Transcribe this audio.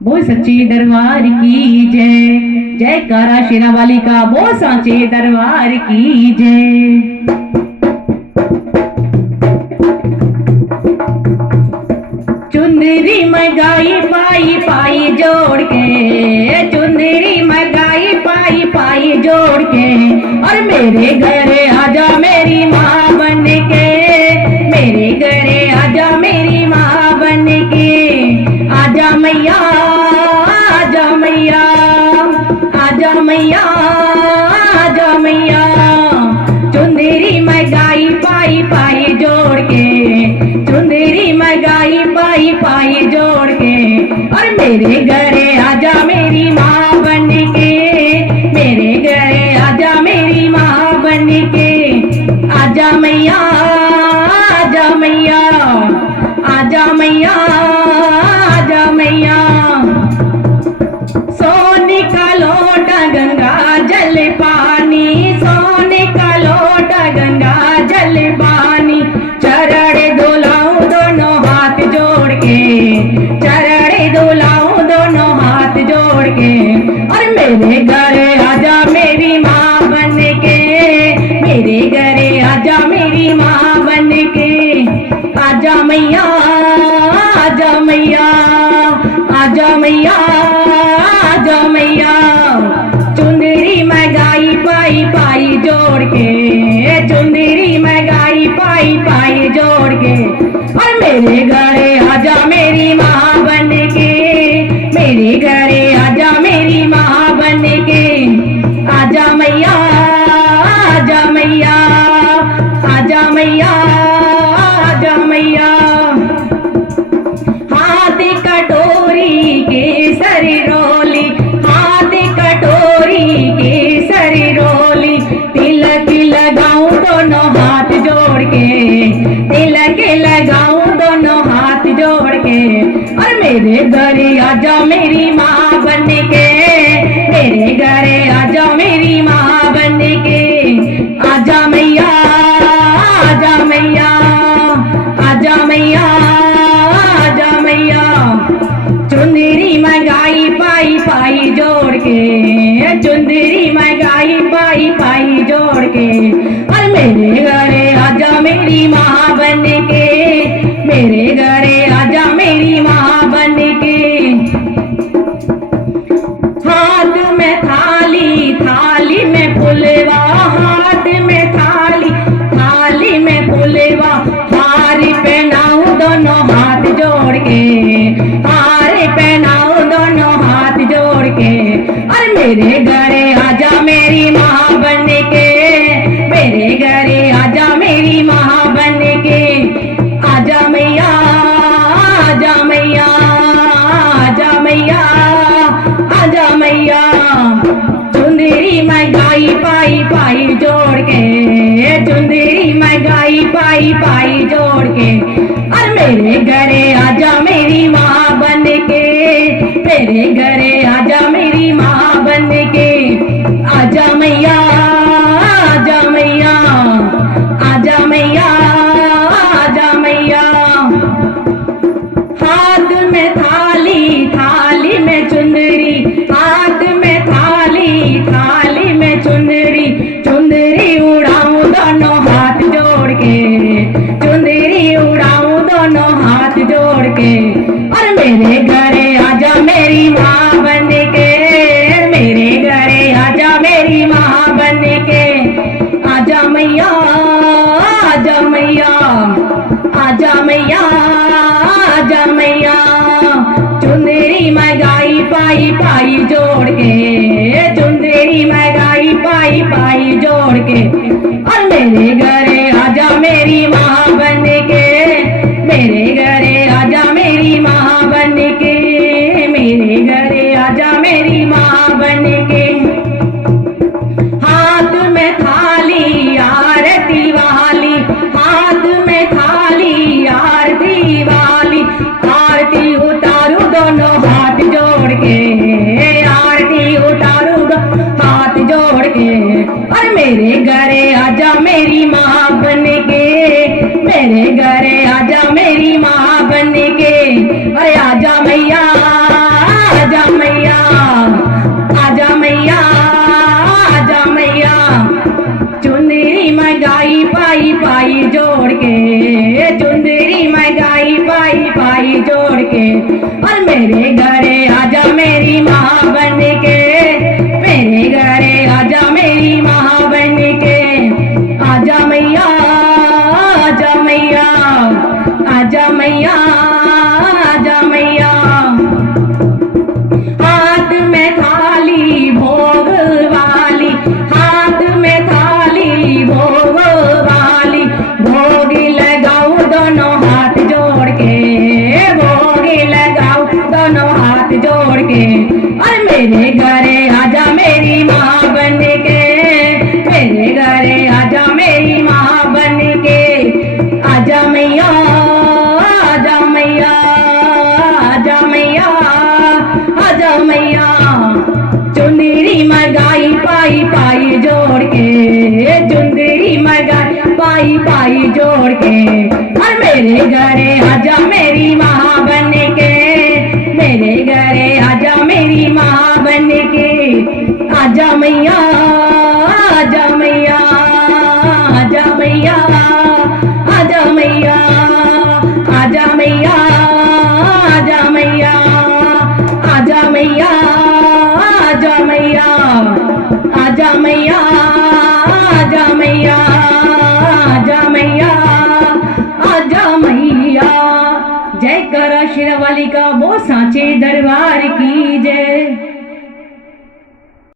बोल सच्चे दरबार की जय। जयकारा शेरा वाली का, बोल सांचे दरबार की जय। चुंदरी मंगाई पाई पाई जोड़ के, चुंदरी मंगाई पाई पाई जोड़ के, और मेरे घर आजा मेरी माँ बन के, मेरे घर आजा मेरी माँ बन के। आजा मैया आजा मैया आजा मैया आजा मैया। चुंदरी मंगाई पाई पाई जोड़ के, चुंदरी मंगाई पाई पाई जोड़ के, और मेरे घरे आजा मेरी माँ बन के, मेरे घरे आजा मेरी माँ बन के। आजा मैया आजा मैया आजा मैया आजा मैया। सोने का लोटा गंगा जल पानी, सोने का लोटा गंगा जल पानी, चरण धुलाऊं दोनों हाथ जोड़ के, चरण धुलाऊं दोनों हाथ जोड़ के, और मेरे घर आजा मेरी माँ बन के, मेरे घर आजा मेरी माँ बन के। आजा मैया आजा मैया आजा मैया आजा मैया। चुंदरी मंगाई पाई पाई जोड़ के, चुंदरी मंगाई पाई पाई जोड़ के, और मेरे घरे आजा मेरी माँ बन के, मेरे घरे आजा मेरी माँ बन के। आजा मैया आजा मैया आजा मैया आजा मैया। हाथ कटोरी के सर रोली, हाथ कटोरी के सर रोली, तिलक लगाऊं दोनों हाथ जोड़ के, तिलक लगाऊं दोनों हाथ जोड़ के, और मेरे घरे आजा मेरी माँ बन के, मेरे घरे आजा मेरी माँ बन के। आजा मैया आजा मैया आजा मैया आजा मैया। चुंदरी मंगाई पाई पाई जोड़ के, चुंदरी मंगाई पाई पाई जोड़ के, और मेरे घरे आजा मेरी माँ बन के, मेरे घरे आजा मेरी माँ बन के। हाथ में थाली, थाली में फुलवा, हाथ में थाली, थाली में फुलवा, हार पहनाऊं दोनों हाथ जोड़ के, हार पहनाऊं दोनों हाथ जोड़ के, और मेरे घरे आजा मेरी माँ बन के, मेरे घरे आजा मेरी माँ बन के। आजा मैया आजा मैया आजा मैया आजा मैया। चुंदरी मंगाई पाई पाई जोड़ के, चुंदरी मंगाई पाई पाई जोड़ के, और मेरे घरे आजा मेरी माँ बन के, मेरे घरे आजा मेरी माँ बन के। आजा मैया आजा मैया आजा मैया आजा मैया। हाथ में थाली, थाली में चुंदरी, हाथ में थाली, थाली में चुंदरी, चुंदरी उड़ाऊं दोनों हाथ जोड़ के, चुंदरी उड़ाऊं दोनों हाथ जोड़ के, और मेरे घरे आजा मेरी माँ बन मेरे घरे आजा मेरी माँ बन के, मेरे घरे आजा मेरी माँ बन के। आजा मैया आजा मैया आजा मैया आजा मैया। हाथ में थाली भोग वाली, हाथ में थाली भोग वाली, भोग लगाओ दोनों हाथ जोड़ के, भोग लगाओ दोनों हाथ जोड़ के। और मेरे घरे आजा मेरी माँ बन के, मेरे घरे आजा मेरी माँ बन के। आजा मैया आजा मैया आजा मैया आजा मैया। चुंदरी मगाई पाई पाई जोड़ के, चुंदरी मगाई पाई पाई जोड़ के। और मेरे घरे आजा मेरी माँ बन के, मेरे घरे आजा मेरी माँ बन के। आजा मैया आजा मैया आजा मैया आजा मैया आजा मैया आजा मैया आजा मैया आजा मैया आजा मैया आजा मैया आजा मैया आजा मैया। जय करा शेरावाली का वो सांचे दरबार की जय।